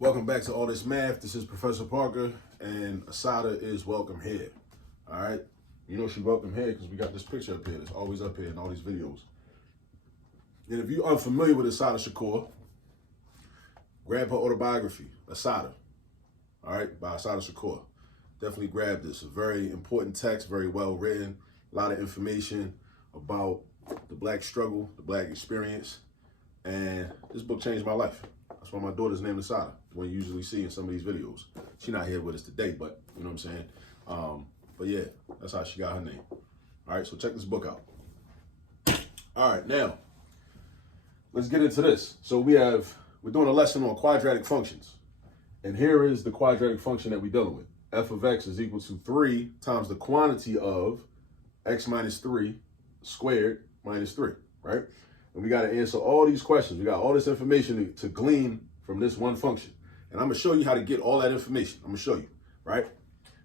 Welcome back to All This Math. This is Professor Parker, and Asada is welcome here. All right? You know she's welcome here because we got this picture up here. It's always up here in all these videos. And if you're unfamiliar with Asada Shakur, grab her autobiography, Asada. All right? By Asada Shakur. Definitely grab this. A very important text, very well written. A lot of information about the black struggle, the black experience. And this book changed my life. That's why my daughter's name is Asada, what you usually see in some of these videos. She's not here with us today, but you know what I'm saying? But yeah, that's how she got her name. All right, so check this book out. All right, now, let's get into this. So we're doing a lesson on quadratic functions. And here is the quadratic function that we're dealing with. F of x is equal to 3 times the quantity of x minus 3 squared minus 3, right? And we got to answer all these questions. We got all this information to glean from this one function. And I'm going to show you how to get all that information. I'm going to show you, right?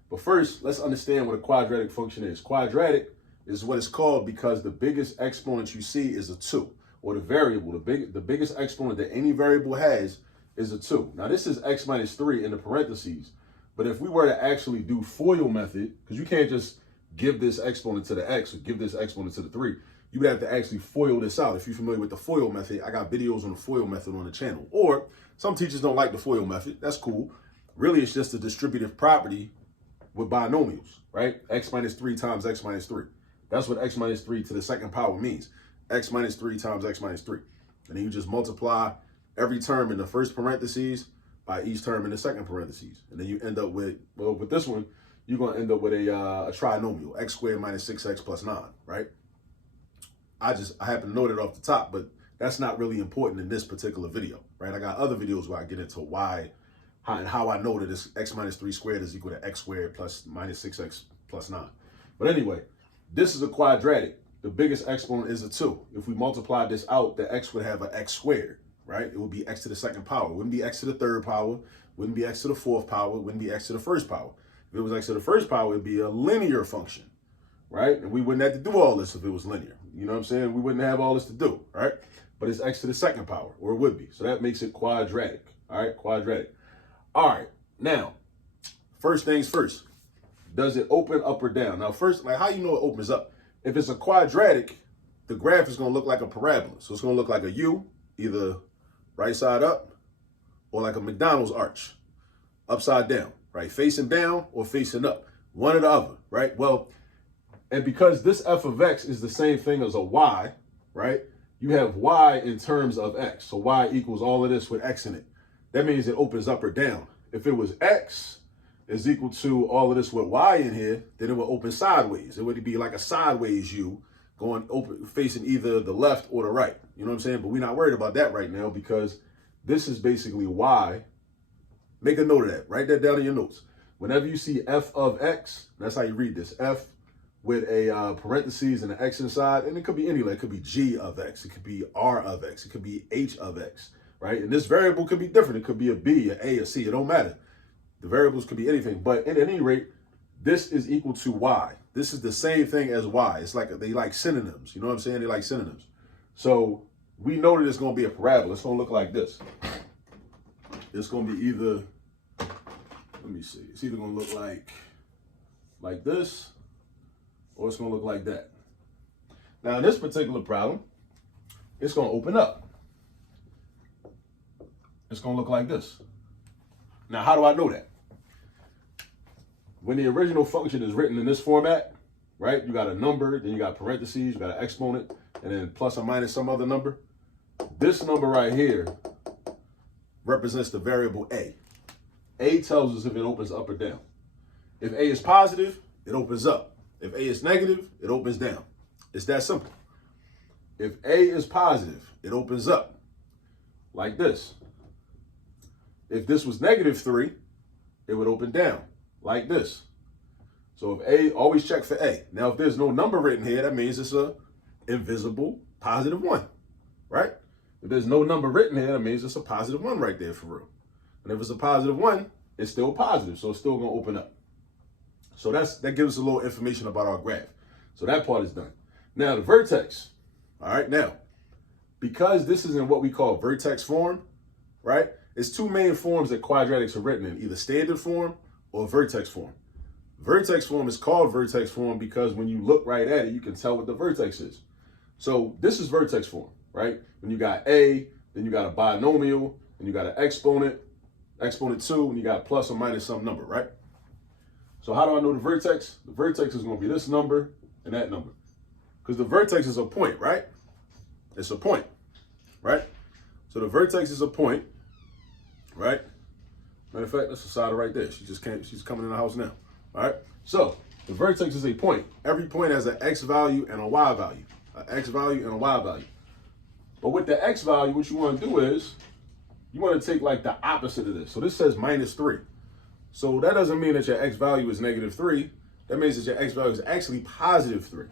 But first, let's understand what a quadratic function is. Quadratic is what it's called because the biggest exponent you see is a 2. Or the variable, the biggest exponent that any variable has is a 2. Now, this is x minus 3 in the parentheses. But if we were to actually do FOIL method, because you can't just give this exponent to the x or give this exponent to the 3, you would have to actually FOIL this out. If you're familiar with the FOIL method, I got videos on the FOIL method on the channel. Or some teachers don't like the FOIL method. That's cool. Really, it's just a distributive property with binomials, right? X minus 3 times x minus 3. That's what x minus 3 to the second power means. X minus 3 times x minus 3. And then you just multiply every term in the first parentheses by each term in the second parentheses. And then you end up with, well, with this one, you're going to end up with a trinomial, x squared minus 6x plus 9, right? I happen to know that off the top, but that's not really important in this particular video, right? I got other videos where I get into how I know that this x minus 3 squared is equal to x squared plus minus 6x plus 9. But anyway, this is a quadratic. The biggest exponent is a 2. If we multiply this out, the x would have an x squared, right? It would be x to the second power. It wouldn't be x to the third power. Wouldn't be x to the fourth power. Wouldn't be x to the first power. If it was x to the first power, it'd be a linear function, right? And we wouldn't have to do all this if it was linear. You know what I'm saying? We wouldn't have all this to do, right? But it's x to the second power, or it would be. So that makes it quadratic, all right? Quadratic. All right, now, first things first. Does it open up or down? Now, first, like how you know it opens up? If it's a quadratic, the graph is going to look like a parabola. So it's going to look like a U, either right side up, or like a McDonald's arch, upside down, right? Facing down or facing up, one or the other, right? Well, and because this f of x is the same thing as a y, right? You have y in terms of x. So y equals all of this with x in it. That means it opens up or down. If it was x is equal to all of this with y in here, then it would open sideways. It would be like a sideways U going open, facing either the left or the right. You know what I'm saying? But we're not worried about that right now because this is basically y. Make a note of that. Write that down in your notes. Whenever you see f of x, that's how you read this. F with a parentheses and an x inside, and it could be any, like it could be g of x, it could be r of x, it could be h of x, right? And this variable could be different. It could be a b, a a, a c. It don't matter. The variables could be anything. But at any rate, this is equal to y. This is the same thing as y. It's like they like synonyms. You know what I'm saying? They like synonyms. So we know that it's going to be a parabola. It's going to look like this. It's going to be either, let me see. It's either going to look like this, or it's going to look like that. Now, in this particular problem, it's going to open up. It's going to look like this. Now, how do I know that? When the original function is written in this format, right, you got a number, then you got parentheses, you got an exponent, and then plus or minus some other number. This number right here represents the variable a. A tells us if it opens up or down. If a is positive, it opens up. If a is negative, it opens down. It's that simple. If a is positive, it opens up like this. If this was -3, it would open down like this. So if a, always check for a. Now, if there's no number written here, that means it's a invisible +1, right? If there's no number written here, that means it's a +1 right there for real. And if it's a +1, it's still positive, so it's still gonna open up. So that gives us a little information about our graph. So that part is done. Now the vertex, all right, now, because this is in what we call vertex form, right? It's two main forms that quadratics are written in, either standard form or vertex form. Vertex form is called vertex form because when you look right at it, you can tell what the vertex is. So this is vertex form, right? When you got a, then you got a binomial, and you got an exponent 2, and you got plus or minus some number, right? So how do I know the vertex? The vertex is going to be this number and that number. Because the vertex is a point, right? It's a point, right? So the vertex is a point, right? Matter of fact, that's Asada right there. She's coming in the house now. All right. So the vertex is a point. Every point has an x value and a y value. An x value and a y value. But with the x value, what you want to do is you want to take like the opposite of this. So this says -3. So that doesn't mean that your x value is -3. That means that your x value is actually +3.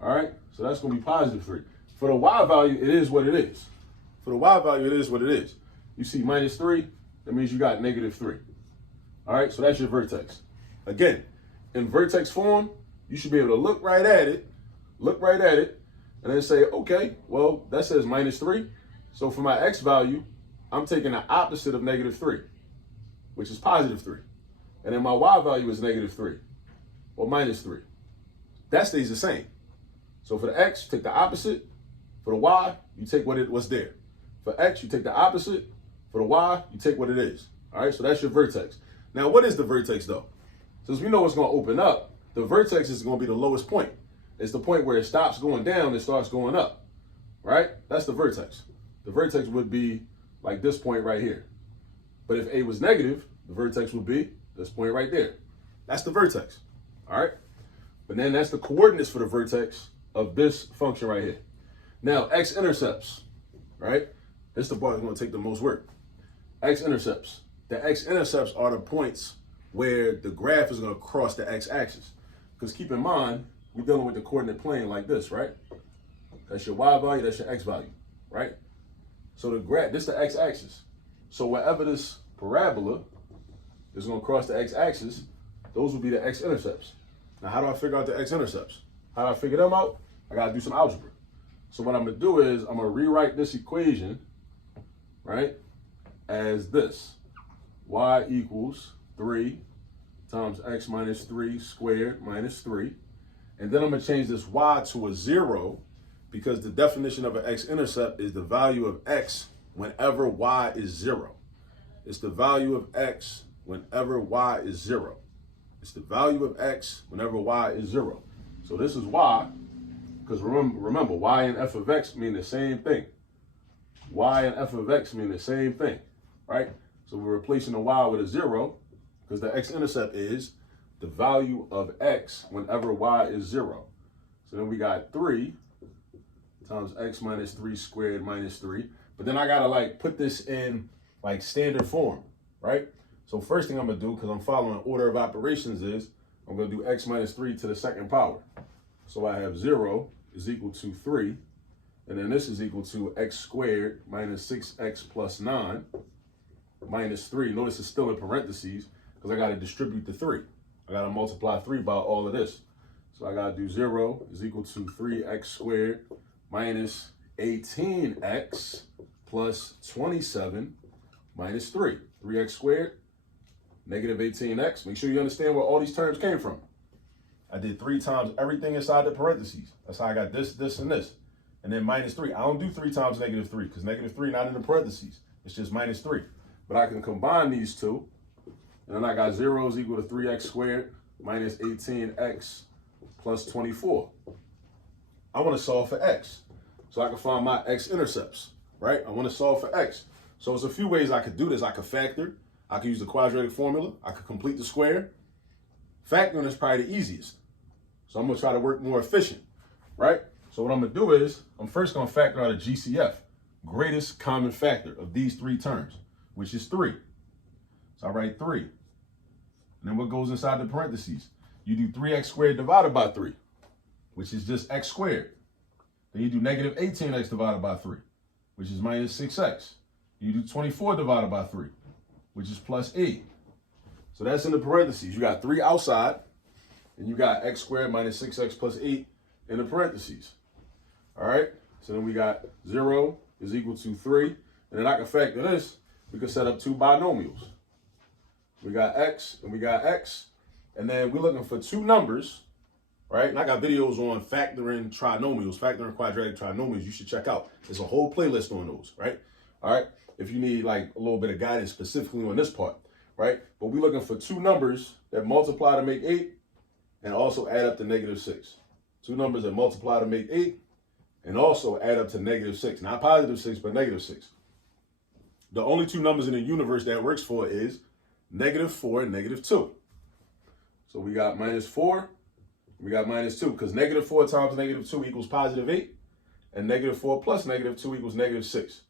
All right. So that's going to be +3. For the y value, it is what it is. For the y value, it is what it is. You see -3, that means you got -3. All right, so that's your vertex. Again, in vertex form, you should be able to look right at it, and then say, okay, well, that says -3. So for my x value, I'm taking the opposite of -3, which is +3. And then my y value is -3 or -3. That stays the same. So for the x, you take the opposite. For the y, you take what's there. For x, you take the opposite. For the y, you take what it is. All right, so that's your vertex. Now, what is the vertex, though? Since we know it's going to open up, the vertex is going to be the lowest point. It's the point where it stops going down and starts going up, right? That's the vertex. The vertex would be like this point right here. But if a was negative, the vertex would be this point right there. That's the vertex, all right? But then that's the coordinates for the vertex of this function right here. Now, x-intercepts, right? This is the part that's going to take the most work. X-intercepts. The x-intercepts are the points where the graph is going to cross the x-axis. Because keep in mind, we're dealing with the coordinate plane like this, right? That's your y value, that's your x value, right? So the graph, this is the x-axis. So wherever this parabola is going to cross the x-axis, those will be the x-intercepts. Now, how do I figure out the x-intercepts? How do I figure them out? I got to do some algebra. So what I'm going to do is I'm going to rewrite this equation, right, as this. Y equals 3 times x minus 3 squared minus 3. And then I'm going to change this y to a 0 because the definition of an x-intercept is the value of x whenever y is 0. It's the value of x whenever y is 0. It's the value of x whenever y is 0. So this is y, because remember, y and f of x mean the same thing. Y and f of x mean the same thing, right? So we're replacing the y with a 0 because the x-intercept is the value of x whenever y is 0. So then we got 3 times x minus 3 squared minus 3. But then I got to like put this in like standard form, right? So first thing I'm going to do, because I'm following order of operations, is I'm going to do x minus 3 to the second power. So I have 0 is equal to 3. And then this is equal to x squared minus 6x plus 9 minus 3. Notice it's still in parentheses because I got to distribute the 3. I got to multiply 3 by all of this. So I got to do 0 is equal to 3x squared minus 18x plus 27 minus 3. 3x squared, negative 18x. Make sure you understand where all these terms came from. I did 3 times everything inside the parentheses. That's how I got this, this, and this. And then minus 3. I don't do 3 times negative 3 because negative 3 not in the parentheses. It's just minus 3. But I can combine these two. And then I got 0 is equal to 3x squared minus 18x plus 24. I want to solve for x. So I can find my x-intercepts, right? I want to solve for x. So there's a few ways I could do this. I could factor. I could use the quadratic formula. I could complete the square. Factoring is probably the easiest. So I'm going to try to work more efficient, right? So what I'm going to do is I'm first going to factor out a GCF, greatest common factor of these 3 terms, which is 3. So I write 3. And then what goes inside the parentheses? You do 3x squared divided by 3, which is just x squared. Then you do negative 18x divided by 3, which is minus 6x. You do 24 divided by 3, which is plus 8. So that's in the parentheses. You got 3 outside, and you got x squared minus 6x plus 8 in the parentheses. All right? So then we got 0 is equal to 3. And then I can factor this. we could set up two binomials. We got x and we got x. And then we're looking for two numbers, right? And I got videos on factoring trinomials, factoring quadratic trinomials you should check out. There's a whole playlist on those, right? All right, if you need like a little bit of guidance specifically on this part, right? But we're looking for two numbers that multiply to make 8 and also add up to -6. Two numbers that multiply to make 8 and also add up to -6. Not +6, but -6. The only two numbers in the universe that works for is -4 and -2. So we got -4, we got -2, because -4 times -2 equals +8, and -4 plus -2 equals -6.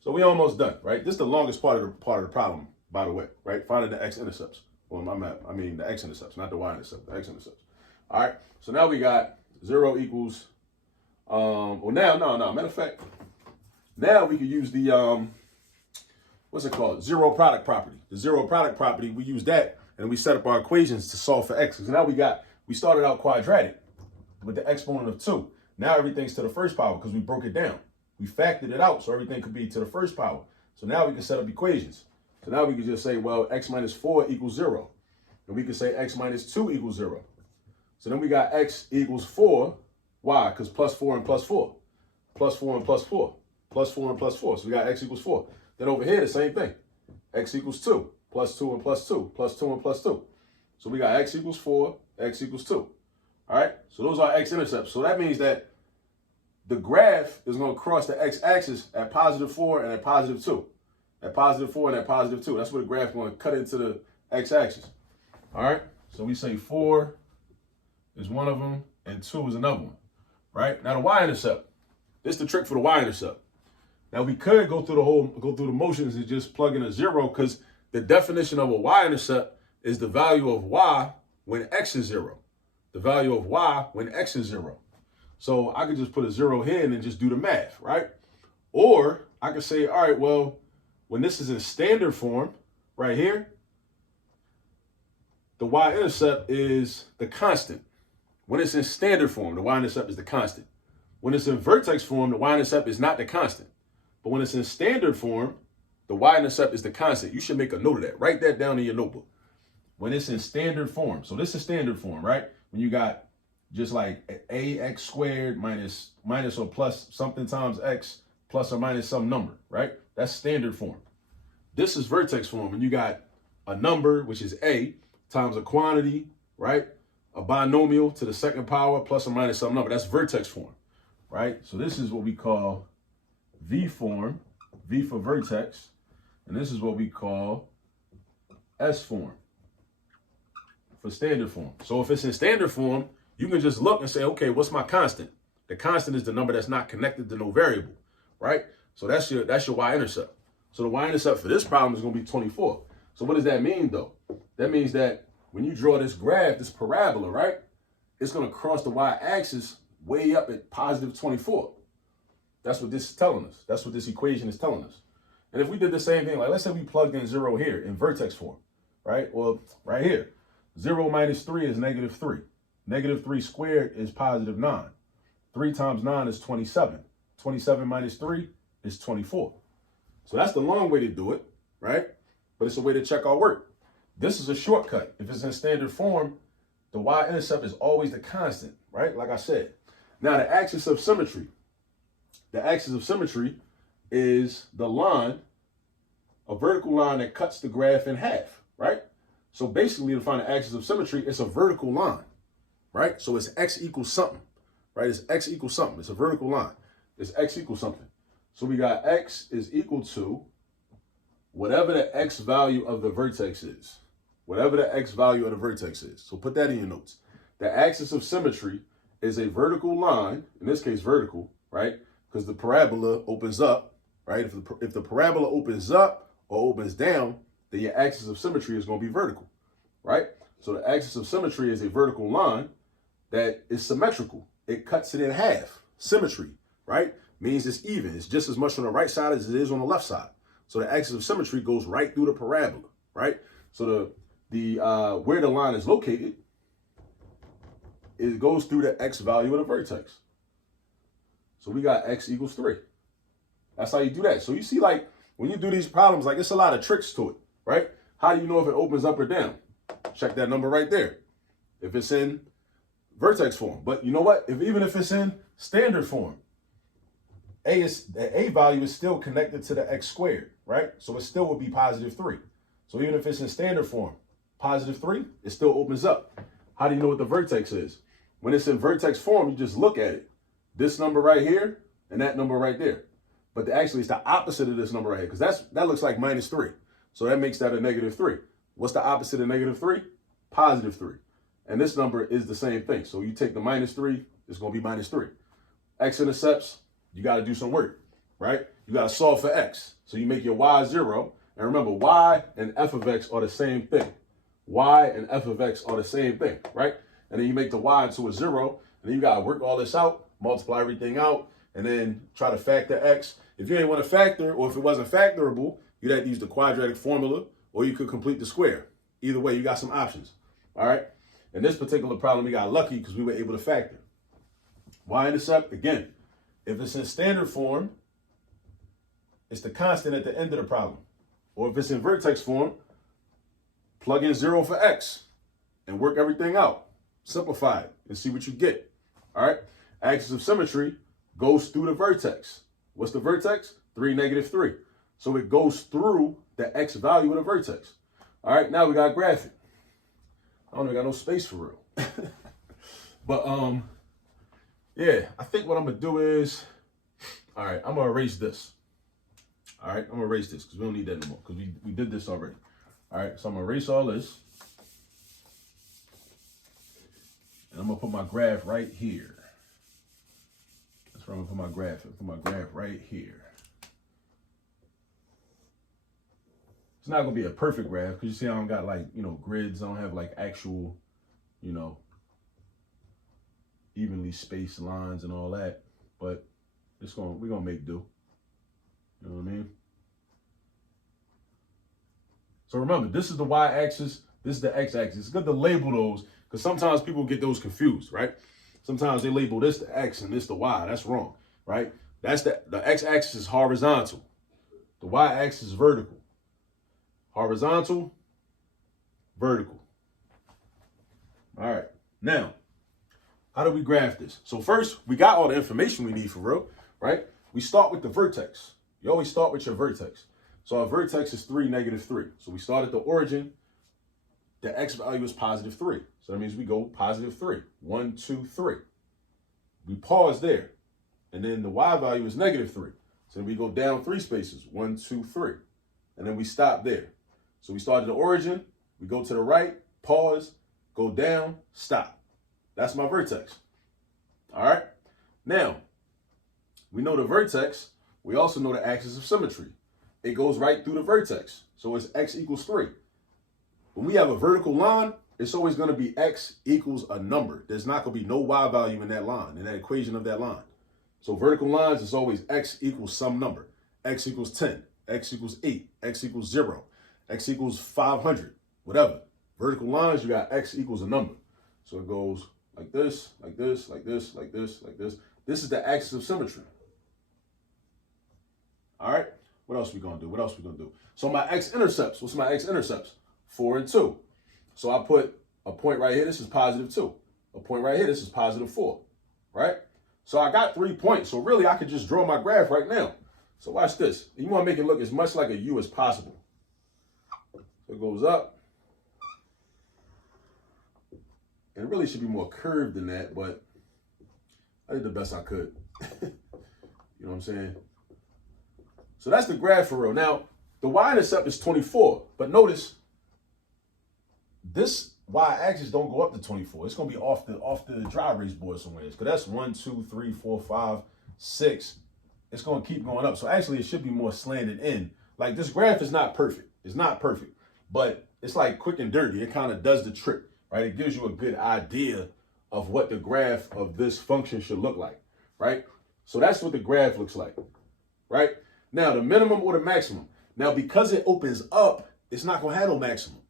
So we almost done, right? This is the longest part of the problem, by the way, right? Finding the x-intercepts on my map. I mean the x-intercepts, not the y-intercept, the x-intercepts. All right, so now we got 0 equals, matter of fact, now we can use the, what's it called? Zero product property. The zero product property, we use that and we set up our equations to solve for x. So now we started out quadratic with the exponent of 2. Now everything's to the first power because we broke it down. We factored it out so everything could be to the first power. So now we can set up equations. So now we can just say, well, x minus 4 equals 0. And we can say x minus 2 equals 0. So then we got x equals 4. Why? Because plus 4 and plus 4. Plus 4 and plus 4. Plus 4 and plus 4. So we got x equals 4. Then over here, the same thing. X equals 2. Plus 2 and plus 2. Plus 2 and plus 2. So we got x equals 4. X equals 2. All right? So those are x-intercepts. So that means that the graph is going to cross the x-axis at +4 and at +2. At +4 and at +2. That's where the graph is going to cut into the x-axis. All right? So we say 4 is one of them and 2 is another one. Right? Now the y-intercept. This is the trick for the y-intercept. Now we could go through the motions and just plug in a 0 because the definition of a y-intercept is the value of y when x is 0. The value of y when x is 0. So I could just put a 0 here and then just do the math, right? Or I could say, all right, well, when this is in standard form right here, the y-intercept is the constant. When it's in standard form, the y-intercept is the constant. When it's in vertex form, the y-intercept is not the constant. But when it's in standard form, the y-intercept is the constant. You should make a note of that. Write that down in your notebook. When it's in standard form. So this is standard form, right? When you got just like ax squared minus or plus something times x plus or minus some number, right? That's standard form. This is vertex form. When you got a number, which is a, times a quantity, right? A binomial to the second power plus or minus some number. That's vertex form, right? So this is what we call V form, V for vertex, and this is what we call S form for standard form. So if it's in standard form, you can just look and say, okay, what's my constant? The constant is the number that's not connected to no variable, right? So that's your y-intercept. So the y-intercept for this problem is going to be 24. So what does that mean, though? That means that when you draw this graph, this parabola, right, it's going to cross the y-axis way up at +24. That's what this is telling us. That's what this equation is telling us. And if we did the same thing, like let's say we plugged in 0 here in vertex form, right? Well, right here, 0 minus 3 is -3. -3 squared is +9. 3 times 9 is 27. 27 minus 3 is 24. So that's the long way to do it, right? But it's a way to check our work. This is a shortcut. If it's in standard form, the y-intercept is always the constant, right? Like I said. Now the axis of symmetry. The axis of symmetry is the line, a vertical line that cuts the graph in half, right? So basically to find the axis of symmetry, it's a vertical line, right? So it's x equals something, right? It's x equals something. It's a vertical line. It's x equals something. So we got x is equal to whatever the x value of the vertex is. Whatever the x value of the vertex is. So put that in your notes. The axis of symmetry is a vertical line, in this case vertical, right? Because the parabola opens up, right? If the parabola opens up or opens down, then your axis of symmetry is going to be vertical, right? So the axis of symmetry is a vertical line that is symmetrical. It cuts it in half. Symmetry, right? Means it's even. It's just as much on the right side as it is on the left side. So the axis of symmetry goes right through the parabola, right? So where the line is located, it goes through the x value of the vertex. So we got x equals 3. That's how you do that. So you see, like, when you do these problems, like it's a lot of tricks to it, right? How do you know if it opens up or down? Check that number right there. If it's in vertex form. But you know what? Even if it's in standard form, the A value is still connected to the x squared, right? So it still would be positive 3. So even if it's in standard form, positive 3, it still opens up. How do you know what the vertex is? When it's in vertex form, you just look at it. This number right here and that number right there. But actually, it's the opposite of this number right here, because that looks like minus 3. So that makes that a negative 3. What's the opposite of negative 3? Positive 3. And this number is the same thing. So you take the minus 3, it's going to be minus 3. X-intercepts, you got to do some work, right? You got to solve for x. So you make your y 0. And remember, y and f of x are the same thing. Y and f of x are the same thing, right? And then you make the y into a 0. And then you got to work all this out, multiply everything out, and then try to factor x. If you didn't want to factor, or if it wasn't factorable, you'd have to use the quadratic formula, or you could complete the square. Either way, you got some options, all right? In this particular problem, we got lucky because we were able to factor. Y-intercept, again, if it's in standard form, it's the constant at the end of the problem. Or if it's in vertex form, plug in 0 for x and work everything out. Simplify it and see what you get, all right? Axis of symmetry goes through the vertex. What's the vertex? 3, negative 3. So it goes through the x value of the vertex. All right, now we got to graph it. I don't even got no space for real. But, yeah, I think what I'm going to do is, all right, I'm going to erase this. All right, I'm going to erase this because we don't need that no more because we did this already. All right, so I'm going to erase all this. And I'm going to put my graph right here. That's where I'm going to put my graph. I'll put my graph right here. It's not going to be a perfect graph because you see I don't got like, grids. I don't have like actual, evenly spaced lines and all that. But we're going to make do. You know what I mean? So remember, this is the y-axis. This is the x-axis. It's good to label those because sometimes people get those confused, right? Sometimes they label this the x and this the y. That's wrong, right? That's the x-axis is horizontal. The y-axis is vertical. Horizontal, vertical. All right. Now, how do we graph this? So first, we got all the information we need for real, right? We start with the vertex. You always start with your vertex. So our vertex is 3, negative 3. So we start at the origin. The x value is positive 3. So that means we go positive 3. 1, 2, 3. We pause there. And then the y value is negative 3. So then we go down 3 spaces. 1, 2, 3. And then we stop there. So we start at the origin. We go to the right, pause, go down, stop. That's my vertex. All right. Now, we know the vertex. We also know the axis of symmetry. It goes right through the vertex. So it's x equals 3. When we have a vertical line, it's always going to be x equals a number. There's not going to be no y value in that line, in that equation of that line. So vertical lines is always x equals some number. X equals 10, x equals 8, x equals 0, x equals 500, whatever. Vertical lines, you got x equals a number. So it goes like this, like this, like this, like this, like this. This is the axis of symmetry. All right. What else we going to do? What else we going to do? So my x-intercepts, what's my x-intercepts? 4 and 2. So I put a point right here. This is positive 2. A point right here. This is positive 4. Right? So I got 3 points. So really, I could just draw my graph right now. So watch this. You want to make it look as much like a U as possible. So it goes up. And it really should be more curved than that, but I did the best I could. You know what I'm saying? So that's the graph for real. Now, the y-intercept is 24, but notice this y-axis don't go up to 24. It's going to be off the dry erase board somewhere. Because that's 1, 2, 3, 4, 5, 6. It's going to keep going up. So actually, it should be more slanted in. Like this graph is not perfect. It's not perfect, but it's like quick and dirty. It kind of does the trick, right? It gives you a good idea of what the graph of this function should look like, right? So that's what the graph looks like, right? Now, the minimum or the maximum. Now, because it opens up, it's not going to have no maximum.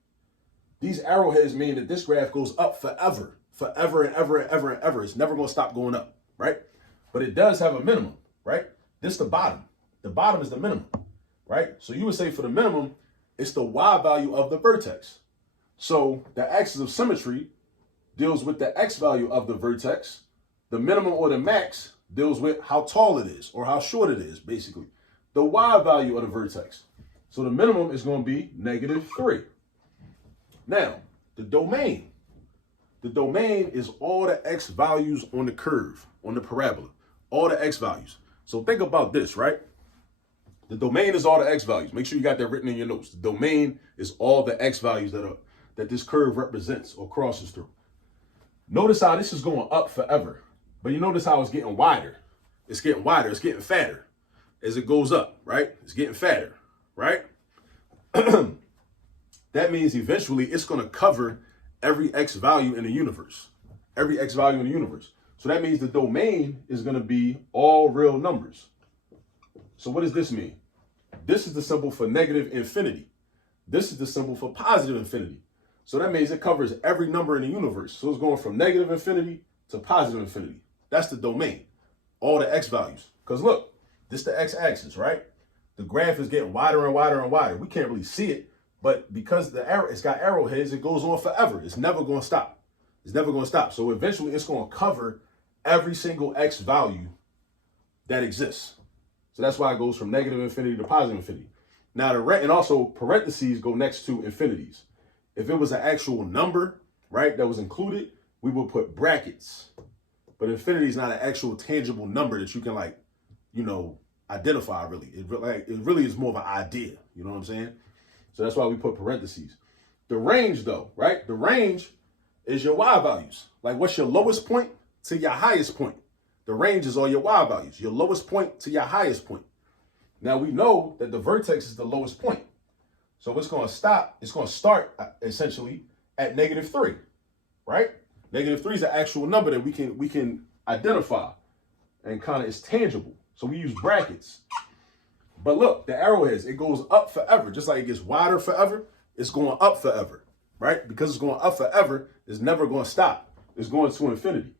These arrowheads mean that this graph goes up forever, forever and ever and ever and ever. It's never going to stop going up, right? But it does have a minimum, right? This is the bottom. The bottom is the minimum, right? right? So you would say for the minimum, it's the y value of the vertex. So the axis of symmetry deals with the x value of the vertex. The minimum or the max deals with how tall it is or how short it is, basically. The y value of the vertex. So the minimum is going to be -3. Now, the domain. The domain is all the x values on the curve, on the parabola. All the x values. So think about this, right? The domain is all the x values. Make sure you got that written in your notes. The domain is all the x values that this curve represents or crosses through. Notice how this is going up forever. But you notice how it's getting wider. It's getting wider. It's getting fatter as it goes up, right? It's getting fatter, right? That means eventually it's going to cover every x value in the universe. Every x value in the universe. So that means the domain is going to be all real numbers. So what does this mean? This is the symbol for negative infinity. This is the symbol for positive infinity. So that means it covers every number in the universe. So it's going from negative infinity to positive infinity. That's the domain. All the x values. Because look, this is the x-axis, right? The graph is getting wider and wider and wider. We can't really see it, but because it's got arrowheads, it goes on forever. It's never going to stop. It's never going to stop. So eventually it's going to cover every single x value that exists. So that's why it goes from negative infinity to positive infinity. Now, and also parentheses go next to infinities. If it was an actual number, right, that was included, we would put brackets. But infinity is not an actual tangible number that you can, like, identify, really. It really is more of an idea. You know what I'm saying? So that's why we put parentheses. The range, though, right? The range is your y values. Like, what's your lowest point to your highest point? The range is all your y values, your lowest point to your highest point. Now, we know that the vertex is the lowest point. So it's going to start essentially at -3, right? -3 is an actual number that we can identify and kind of is tangible. So we use brackets. But look, the arrowheads, it goes up forever. Just like it gets wider forever, it's going up forever, right? Because it's going up forever, it's never going to stop. It's going to infinity.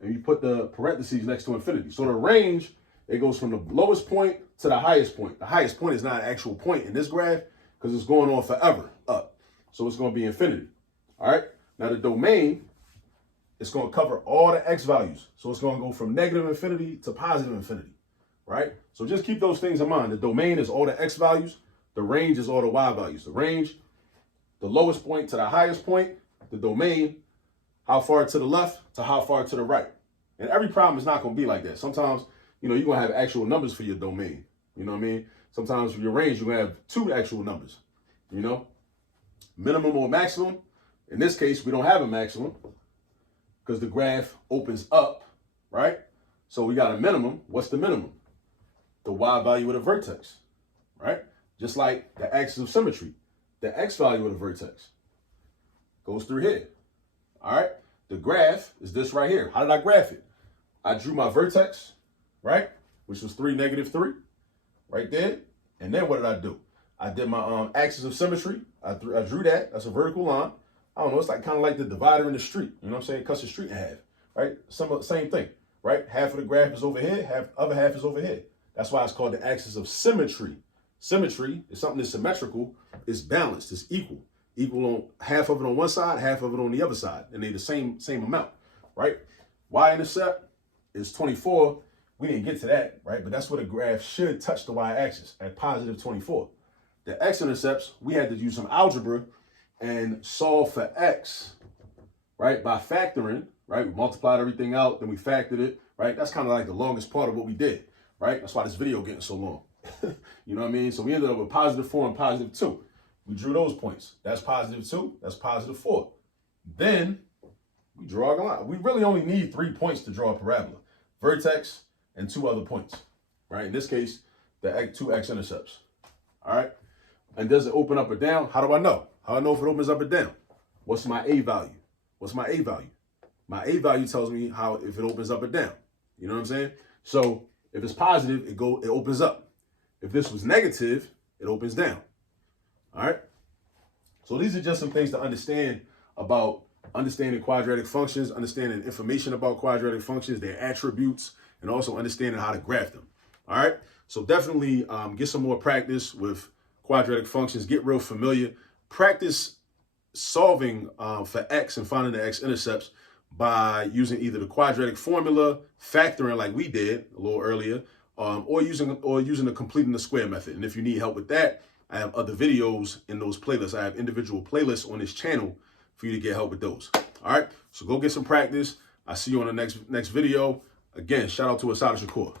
And you put the parentheses next to infinity. So the range, it goes from the lowest point to the highest point. The highest point is not an actual point in this graph because it's going on forever up. So it's going to be infinity. All right. Now the domain, it's going to cover all the x values. So it's going to go from negative infinity to positive infinity. Right. So just keep those things in mind. The domain is all the x values. The range is all the y values. The range, the lowest point to the highest point. The domain, how far to the left to how far to the right. And every problem is not going to be like that. Sometimes, you're going to have actual numbers for your domain. You know what I mean? Sometimes for your range, you're going to have 2 actual numbers, minimum or maximum. In this case, we don't have a maximum because the graph opens up, right? So we got a minimum. What's the minimum? The y value of the vertex, right? Just like the axis of symmetry, the x value of the vertex goes through here. All right. The graph is this right here. How did I graph it? I drew my vertex, right? Which was 3, -3, right there. And then what did I do? I did my axis of symmetry. I drew that. That's a vertical line. I don't know. It's like kind of like the divider in the street. You know what I'm saying? It cuts the street in half, right? Same thing, right? Half of the graph is over here. Other half is over here. That's why it's called the axis of symmetry. Symmetry is something that's symmetrical. It's balanced. It's equal. Equal on half of it on one side, half of it on the other side. And they're the same amount, right? Y-intercept is 24. We didn't get to that, right? But that's where the graph should touch the y-axis at +24. The x-intercepts, we had to use some algebra and solve for x, right? By factoring, right? We multiplied everything out, then we factored it, right? That's kind of like the longest part of what we did, right? That's why this video getting so long. You know what I mean? So we ended up with +4 and +2. We drew those points. That's +2. That's +4. Then we draw a line. We really only need 3 points to draw a parabola. Vertex and 2 other points, right? In this case, the 2 x-intercepts. All right. And does it open up or down? How do I know? How do I know if it opens up or down? What's my A value? What's my A value? My A value tells me if it opens up or down. You know what I'm saying? So if it's positive, it opens up. If this was negative, it opens down. All right. So these are just some things to understand about understanding quadratic functions, understanding information about quadratic functions, their attributes, and also understanding how to graph them. All right. So definitely get some more practice with quadratic functions. Get real familiar. Practice solving for x and finding the x-intercepts by using either the quadratic formula, factoring like we did a little earlier, or using the completing the square method. And if you need help with that, I have other videos in those playlists. I have individual playlists on this channel for you to get help with those. All right, so go get some practice. I'll see you on the next video. Again, shout out to Asada Shakur.